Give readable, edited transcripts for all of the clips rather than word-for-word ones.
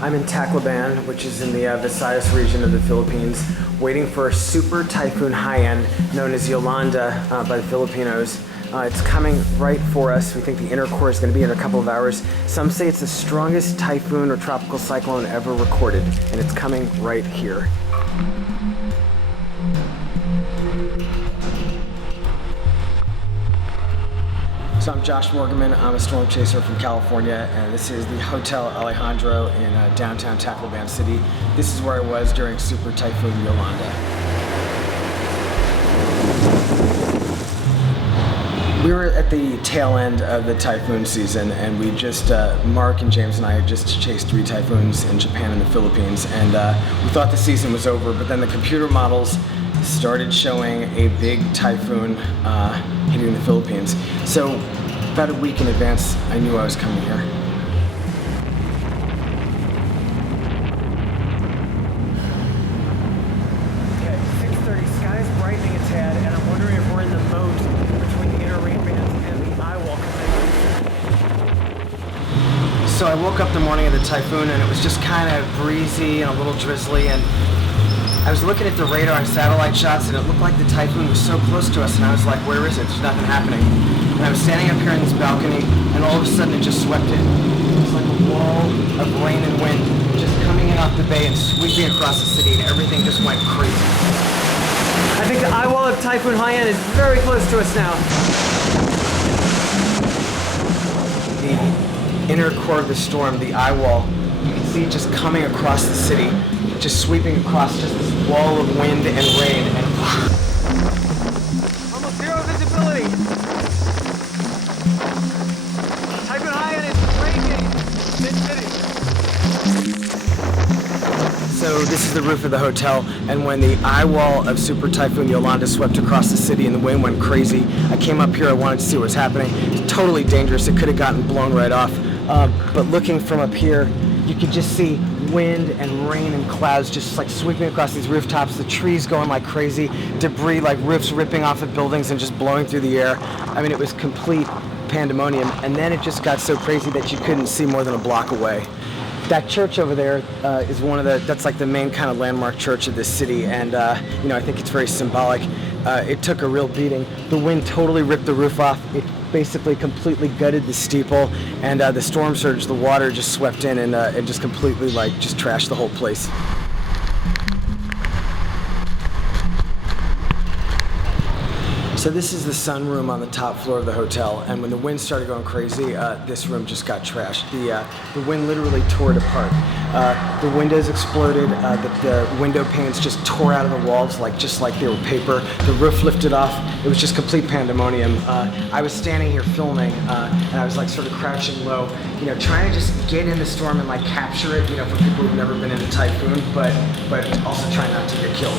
I'm in Tacloban, which is in the Visayas region of the Philippines, waiting for Super Typhoon Haiyan, known as Yolanda by the Filipinos. It's coming right for us. We think the inner core is going to be in a couple of hours. Some say it's the strongest typhoon or tropical cyclone ever recorded, and it's coming right here. So I'm Josh Morgergman. I'm a storm chaser from California, and this is the Hotel Alejandro in downtown Tacloban City. This is where I was during Super Typhoon Yolanda. We were at the tail end of the typhoon season, and we just, Mark and James and I had just chased 3 typhoons in Japan and the Philippines, and we thought the season was over, but then the computer models started showing a big typhoon hitting the Philippines. So about a week in advance, I knew I was coming here. Okay, 6:30, sky's brightening a tad, and I'm wondering if we're in the moat between the inner rain bands and the eye wall. So I woke up the morning of the typhoon, and it was just kind of breezy and a little drizzly, and I was looking at the radar and satellite shots, and it looked like the typhoon was so close to us, and I was like, where is it? There's nothing happening. And I was standing up here in this balcony, and all of a sudden it just swept in. It was like a wall of rain and wind just coming in off the bay and sweeping across the city, and everything just went crazy. I think the eye wall of Typhoon Haiyan is very close to us now. The inner core of the storm, the eye wall, you can see it just coming across the city, just sweeping across just this wall of wind and rain, and almost zero visibility. Typhoon Haiyan is breaking mid-city. So this is the roof of the hotel, and when the eye wall of Super Typhoon Yolanda swept across the city and the wind went crazy, I came up here, I wanted to see what was happening. It's totally dangerous, it could have gotten blown right off. But looking from up here, you could just see wind and rain and clouds just like sweeping across these rooftops, the trees going like crazy, debris like roofs ripping off of buildings and just blowing through the air. I mean, it was complete pandemonium, and then it just got so crazy that you couldn't see more than a block away. That church over there is that's like the main kind of landmark church of this city, and you know, I think it's very symbolic. It took a real beating. The wind totally ripped the roof off. It basically completely gutted the steeple, and the storm surge, the water just swept in and just completely just trashed the whole place. So this is the sunroom on the top floor of the hotel, and when the wind started going crazy, this room just got trashed. The wind literally tore it apart. The windows exploded, the window panes just tore out of the walls just like they were paper. The roof lifted off. It was just complete pandemonium. I was standing here filming, and I was sort of crouching low, trying to just get in the storm and capture it, for people who've never been in a typhoon, but also trying not to get killed.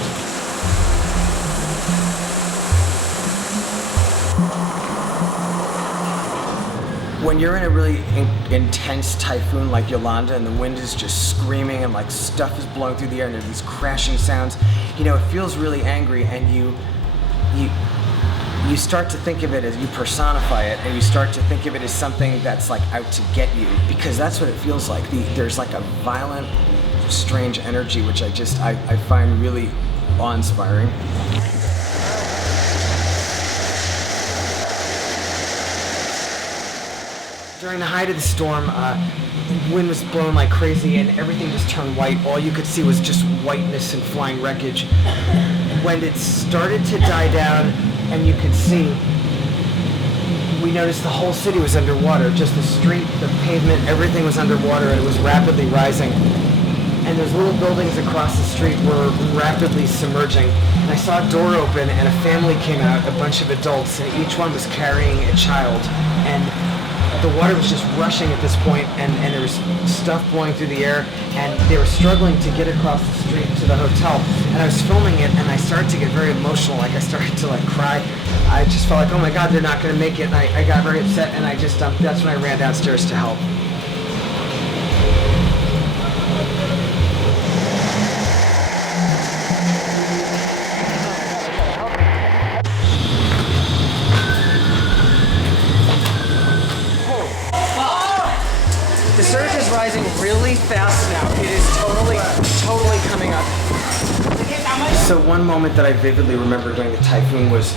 When you're in a really intense typhoon like Yolanda and the wind is just screaming and stuff is blowing through the air and there's these crashing sounds, it feels really angry, and you start to think of it as, you personify it, and you start to think of it as something that's out to get you, because that's what it feels like. There's a violent, strange energy which I find really awe-inspiring. During the height of the storm, the wind was blowing like crazy and everything just turned white. All you could see was just whiteness and flying wreckage. When it started to die down and you could see, we noticed the whole city was underwater. Just the street, the pavement, everything was underwater, and it was rapidly rising. And those little buildings across the street were rapidly submerging. And I saw a door open and a family came out, a bunch of adults, and each one was carrying a child. And the water was just rushing at this point, and there was stuff blowing through the air, and they were struggling to get across the street to the hotel. And I was filming it, and I started to get very emotional. Like, I started to like cry. I just felt like, oh my God, they're not going to make it. And I got very upset, and I just that's when I ran downstairs to help. The surge is rising really fast now. It is totally coming up. So one moment that I vividly remember during the typhoon was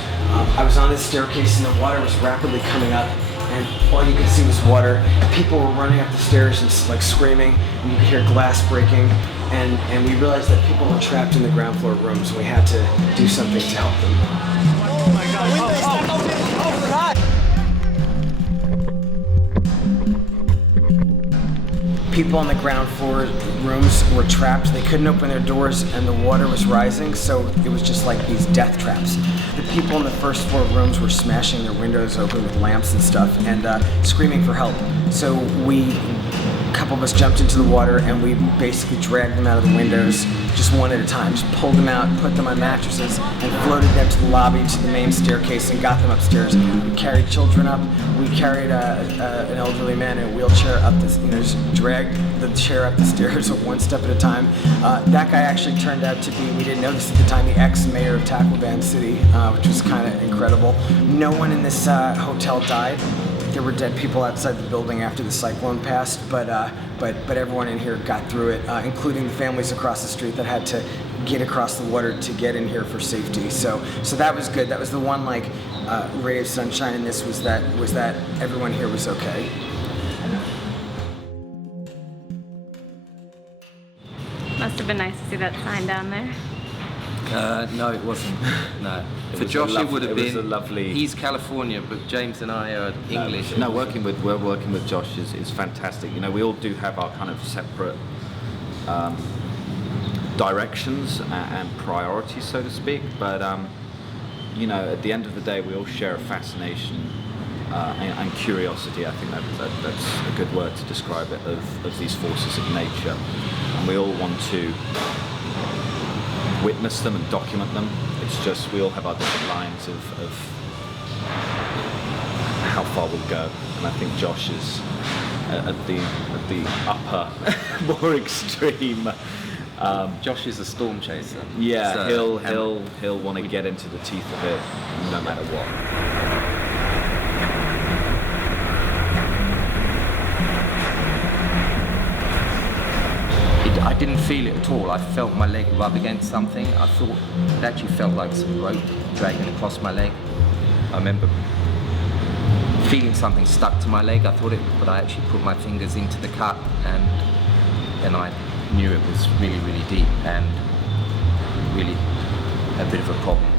I was on this staircase and the water was rapidly coming up, and all you could see was water. People were running up the stairs and like screaming, and you could hear glass breaking, and we realized that people were trapped in the ground floor rooms, and we had to do something to help them. Oh my God! Oh God! People on the ground floor rooms were trapped. They couldn't open their doors, and the water was rising, so it was just like these death traps. The people in the first floor rooms were smashing their windows open with lamps and stuff, and screaming for help. So a couple of us jumped into the water, and we basically dragged them out of the windows, just one at a time. Just pulled them out, put them on mattresses, and floated them to the lobby, to the main staircase, and got them upstairs. We carried children up. We carried an elderly man in a wheelchair up this, just dragged the chair up the stairs one step at a time. That guy actually turned out to be, we didn't know this at the time, the ex-mayor of Tacloban City, which was kind of incredible. No one in this hotel died. There were dead people outside the building after the cyclone passed, but everyone in here got through it, including the families across the street that had to get across the water to get in here for safety. So that was good. That was the one ray of sunshine in this, was that everyone here was okay. Must have been nice to see that sign down there. No, it wasn't. No. For Josh, it would have been. Lovely. He's California, but James and I are English. No, working with Josh is fantastic. We all do have our kind of separate directions and priorities, so to speak. But at the end of the day, we all share a fascination and curiosity. I think that's a good word to describe it, of these forces of nature, and we all want to witness them and document them. It's just we all have our different lines of how far we'll go, and I think Josh is at the upper, more extreme. Josh is a storm chaser. Yeah, so, he'll want to get into the teeth of it no matter what. I didn't feel it at all. I felt my leg rub against something. I thought it actually felt like some rope dragging across my leg. I remember feeling something stuck to my leg. I thought but I actually put my fingers into the cut, and then I knew it was really, really deep and really a bit of a problem.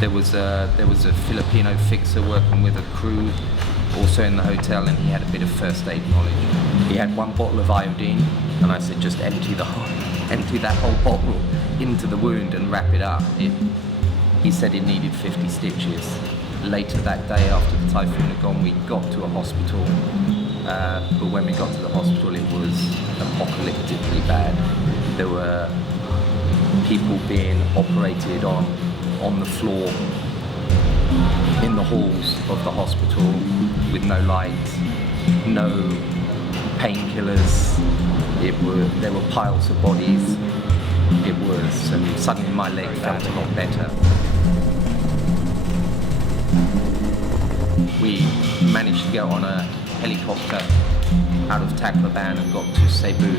There was a Filipino fixer working with a crew also in the hotel, and he had a bit of first aid knowledge. He had one bottle of iodine, and I said, just empty that whole bottle into the wound and wrap it up. He said it needed 50 stitches. Later that day, after the typhoon had gone, we got to a hospital, but when we got to the hospital, it was apocalyptically bad. There were people being operated on the floor in the halls of the hospital with no light, no painkillers. There were piles of bodies. And suddenly my leg felt a lot better. We managed to get on a helicopter out of Tacloban and got to Cebu.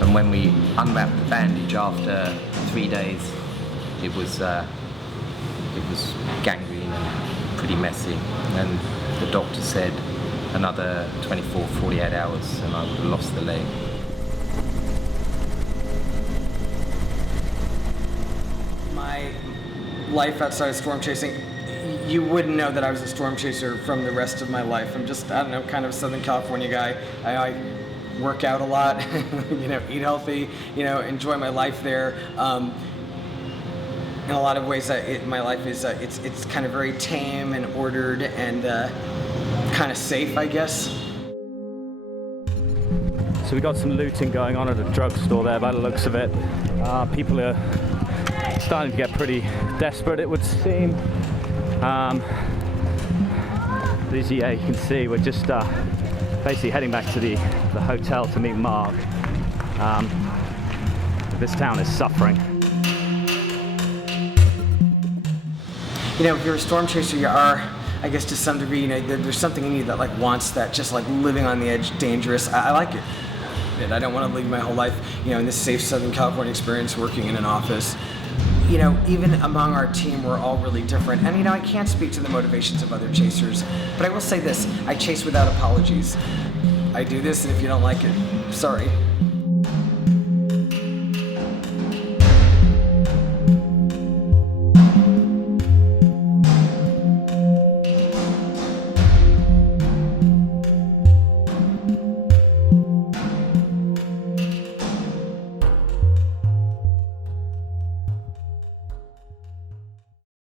And when we unwrapped the bandage after 3 days, it was gangrene and pretty messy, and the doctor said another 24, 48 hours and I would have lost the leg. My life outside of storm chasing, you wouldn't know that I was a storm chaser from the rest of my life. I'm just, I don't know, kind of a Southern California guy. I work out a lot, eat healthy, enjoy my life there. In a lot of ways, my life is it's kind of very tame and ordered and kind of safe, I guess. So we got some looting going on at a drugstore there by the looks of it. People are starting to get pretty desperate, it would seem. As you can see, we're just basically heading back to the hotel to meet Mark. This town is suffering. If you're a storm chaser, you are, I guess to some degree, there's something in you that wants that, just living on the edge, dangerous. I like it. I don't want to live my whole life, in this safe Southern California experience working in an office. Even among our team, we're all really different. And, I can't speak to the motivations of other chasers, but I will say this, I chase without apologies. I do this, and if you don't like it, sorry.